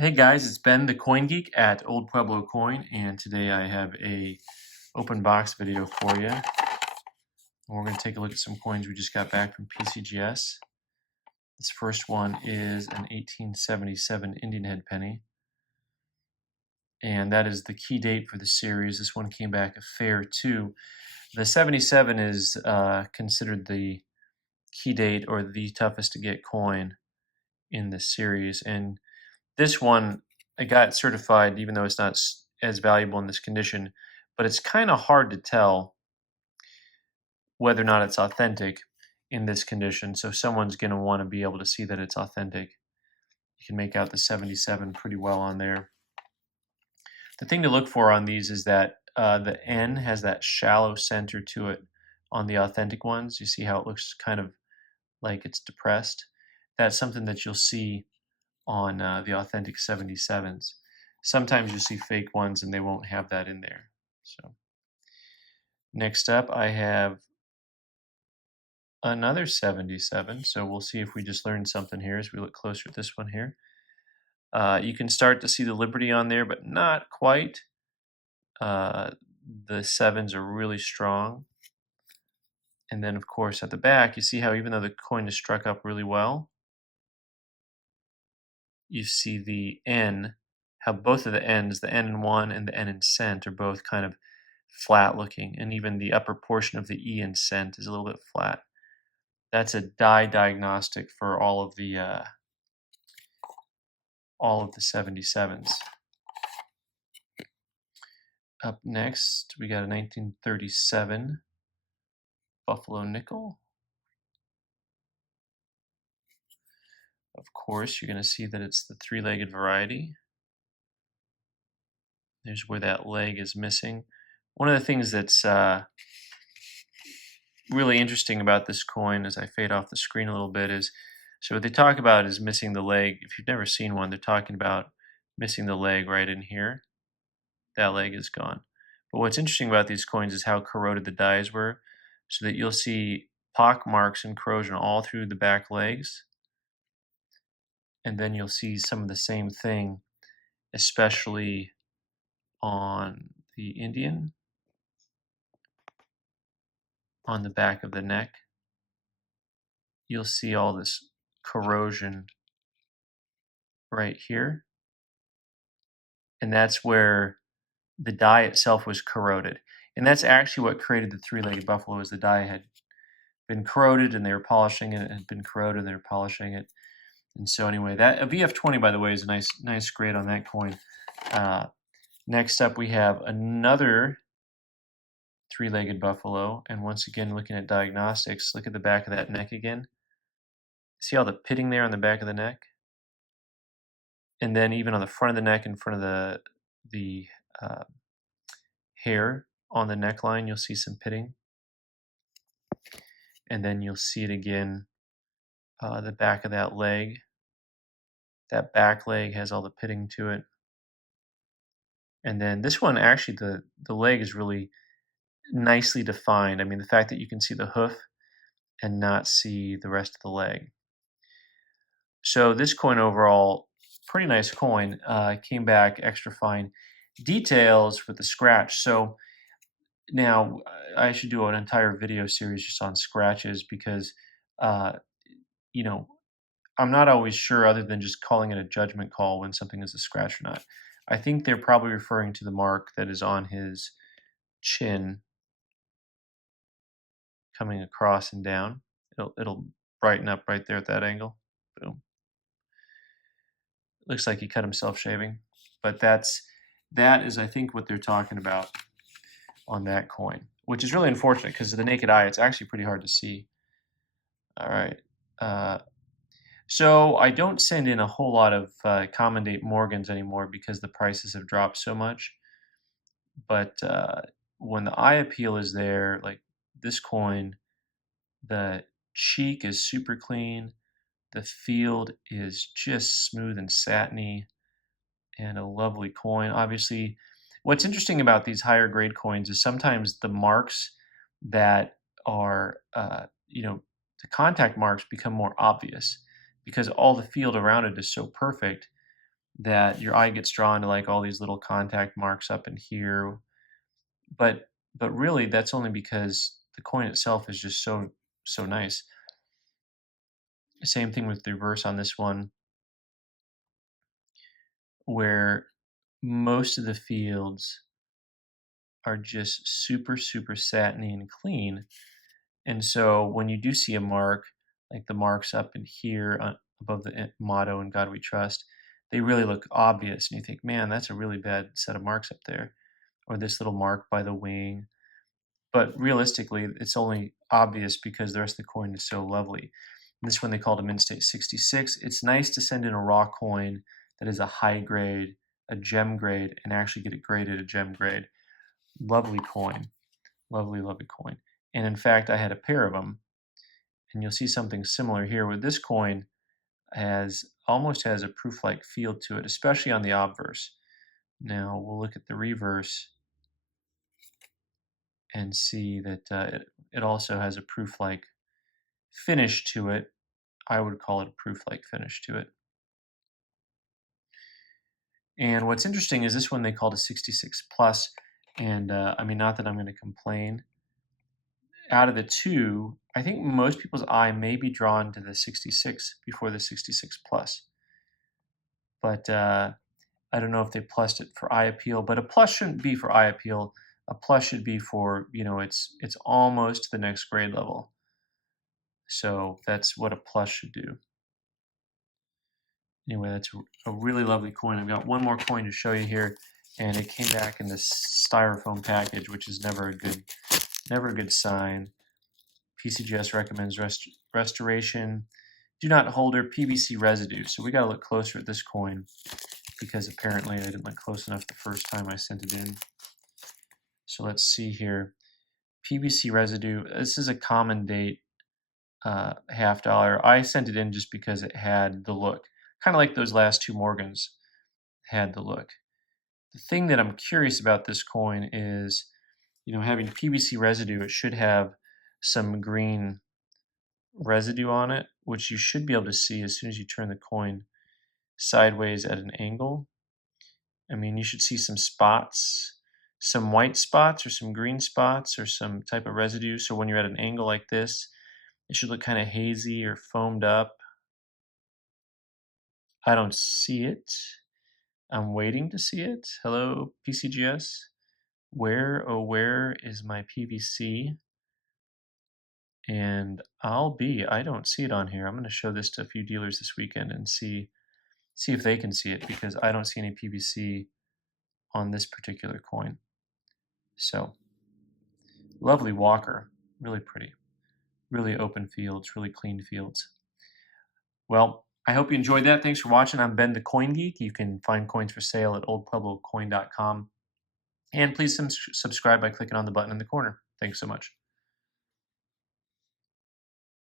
Hey guys, it's Ben the Coin Geek at Old Pueblo Coin, and today I have a open box video for you. We're going to take a look at some coins we just got back from PCGS. This first one is an 1877 Indian head penny, and that is the key date for the series. This one came back a fair 2. The 77 is considered the key date or the toughest to get coin in the series, and this one, I got certified even though it's not as valuable in this condition, but it's kind of hard to tell whether or not it's authentic in this condition. So someone's going to want to be able to see that it's authentic. You can make out the 77 pretty well on there. The thing to look for on these is that the N has that shallow center to it on the authentic ones. You see how it looks kind of like it's depressed? That's something that you'll see on the authentic 77s. Sometimes you'll see fake ones and they won't have that in there. So next up I have another 77. So we'll see if we just learned something here as we look closer at this one here. You can start to see the Liberty on there, but not quite. The 7s are really strong. And then of course at the back you see how even though the coin is struck up really well, you see the N, how both of the N's, the N in 1 and the N in cent, are both kind of flat looking, and even the upper portion of the E in cent is a little bit flat. That's a die diagnostic for all of the 77s. Up next, we got a 1937 Buffalo nickel. Of course, you're going to see that it's the 3-legged variety. There's where that leg is missing. One of the things that's really interesting about this coin, as I fade off the screen a little bit, is so what they talk about is missing the leg. If you've never seen one, they're talking about missing the leg right in here. That leg is gone. But what's interesting about these coins is how corroded the dies were, so that you'll see pock marks and corrosion all through the back legs. And then you'll see some of the same thing, especially on the Indian, on the back of the neck. You'll see all this corrosion right here. And that's where the die itself was corroded. And that's actually what created the 3-legged buffalo, is the die had been corroded and they were polishing it, and had been corroded and they were polishing it. And so anyway, that a VF20, by the way, is a nice grade on that coin. Next up, we have another 3-legged buffalo, and once again, looking at diagnostics, look at the back of that neck again. See all the pitting there on the back of the neck? And then even on the front of the neck, in front of the hair on the neckline, you'll see some pitting. And then you'll see it again, the back of that leg. That back leg has all the pitting to it. And then this one, actually, the leg is really nicely defined. I mean, the fact that you can see the hoof and not see the rest of the leg. So this coin overall, pretty nice coin. Came back extra fine. Details with the scratch. So now I should do an entire video series just on scratches, because you know, I'm not always sure, other than just calling it a judgment call, when something is a scratch or not. I think they're probably referring to the mark that is on his chin coming across and down. It'll brighten up right there at that angle. Boom. Looks like he cut himself shaving, but that is, I think, what they're talking about on that coin, which is really unfortunate because of the naked eye, it's actually pretty hard to see. All right. So I don't send in a whole lot of common date Morgans anymore because the prices have dropped so much. But when the eye appeal is there, like this coin, the cheek is super clean. The field is just smooth and satiny, and a lovely coin. Obviously, what's interesting about these higher grade coins is sometimes the marks that are, the contact marks become more obvious, because all the field around it is so perfect that your eye gets drawn to like all these little contact marks up in here. But really that's only because the coin itself is just so nice. Same thing with the reverse on this one, where most of the fields are just super satiny and clean. And so when you do see a mark, like the marks up in here above the motto "In God We Trust," they really look obvious, and you think, man, that's a really bad set of marks up there. Or this little mark by the wing. But realistically, it's only obvious because the rest of the coin is so lovely. And this one they called a mint state 66. It's nice to send in a raw coin that is a high grade, a gem grade, and actually get it graded a gem grade. Lovely coin. Lovely coin. And in fact, I had a pair of them. And you'll see something similar here with this coin almost has a proof-like feel to it, especially on the obverse. Now we'll look at the reverse and see that it also has a proof-like finish to it. I would call it a proof-like finish to it. And what's interesting is this one they called a 66 plus, and I mean, not that I'm going to complain. Out of the two, I think most people's eye may be drawn to the 66 before the 66 plus. But I don't know if they plussed it for eye appeal, but a plus shouldn't be for eye appeal. A plus should be for, it's almost to the next grade level. So that's what a plus should do. Anyway, that's a really lovely coin. I've got one more coin to show you here, and it came back in this styrofoam package, which is never a good sign. PCGS recommends restoration. Do not holder PVC residue. So we got to look closer at this coin because apparently I didn't look close enough the first time I sent it in. So let's see here. PVC residue. This is a common date $50. I sent it in just because it had the look. Kind of like those last two Morgans had the look. The thing that I'm curious about this coin is, having PVC residue, it should have some green residue on it, which you should be able to see as soon as you turn the coin sideways at an angle. I mean, you should see some spots, some white spots or some green spots or some type of residue. So when you're at an angle like this, it should look kind of hazy or foamed up. I don't see it. I'm waiting to see it. Hello, PCGS. Where, oh, where is my PVC? And I don't see it on here. I'm going to show this to a few dealers this weekend and see if they can see it, because I don't see any PVC on this particular coin. So, lovely walker, really pretty, really open fields, really clean fields. Well, I hope you enjoyed that. Thanks for watching. I'm Ben the Coin Geek. You can find coins for sale at oldpueblocoin.com. And please subscribe by clicking on the button in the corner. Thanks so much.